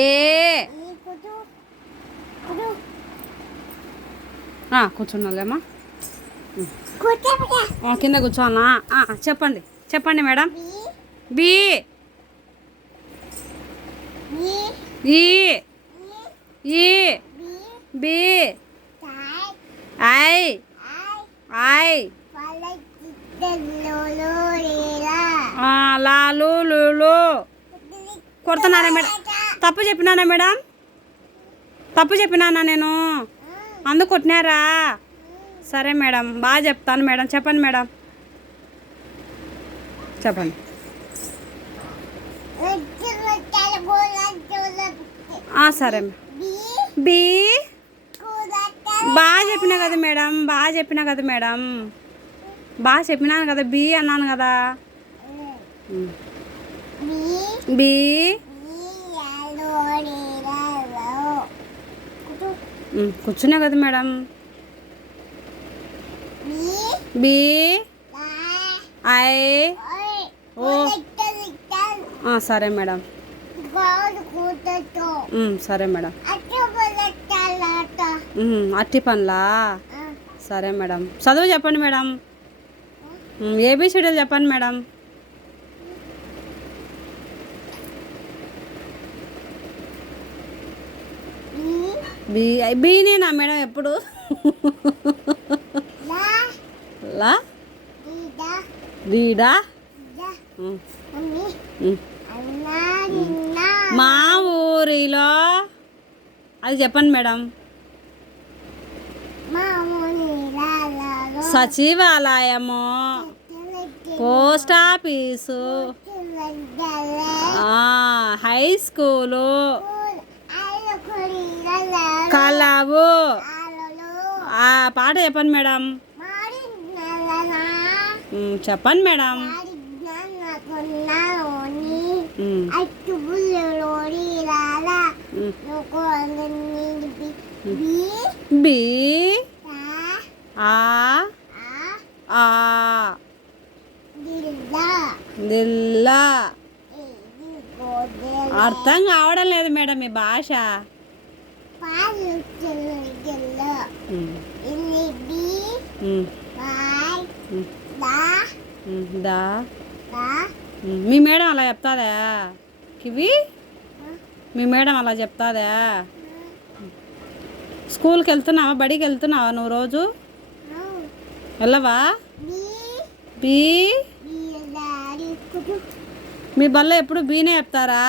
ఏ కూర్చున్నాలేమ్మా కింద కూర్చోనా చెప్పండి చెప్పండి madam B E E B I I లాలు లూలు కొడుతున్నానా మేడం తప్పు చెప్పినానా మేడం తప్పు చెప్పినానా నేను అందుకు కొట్టినారా సరే మేడం బాగా చెప్తాను మేడం చెప్పండి మేడం చెప్పండి సరే బి బాగా చెప్పినా కదా మేడం బాగా చెప్పినా కదా మేడం బాగా చెప్పినాను కదా బి అన్నాను కదా బి కూర్చున్నా కదా మేడం బి ఐ ఓ సరే మేడం సరే మేడం అట్టి పనులా సరే మేడం చదువు చెప్పండి మేడం ఏబిసిడీలు చెప్పండి మేడం బీనేనా మేడం ఎప్పుడు లా డీడా మా ఊరిలో అది చెప్పండి మేడం సచివాలయము పోస్ట్ ఆఫీసు హై స్కూలు కలవు పాట చెప్పండి మేడం చెప్పండి మేడం బి దిల్లా అర్థం కావడం లేదు మేడం మీ భాష మీ మేడం అలా చెప్తాదా కివి మీ మేడం అలా చెప్తాదా స్కూల్కి వెళ్తున్నావా బడికి వెళ్తున్నావా నువ్వు రోజు వెళ్ళవా బీ మీ బల్ల ఎప్పుడు బీనే చెప్తారా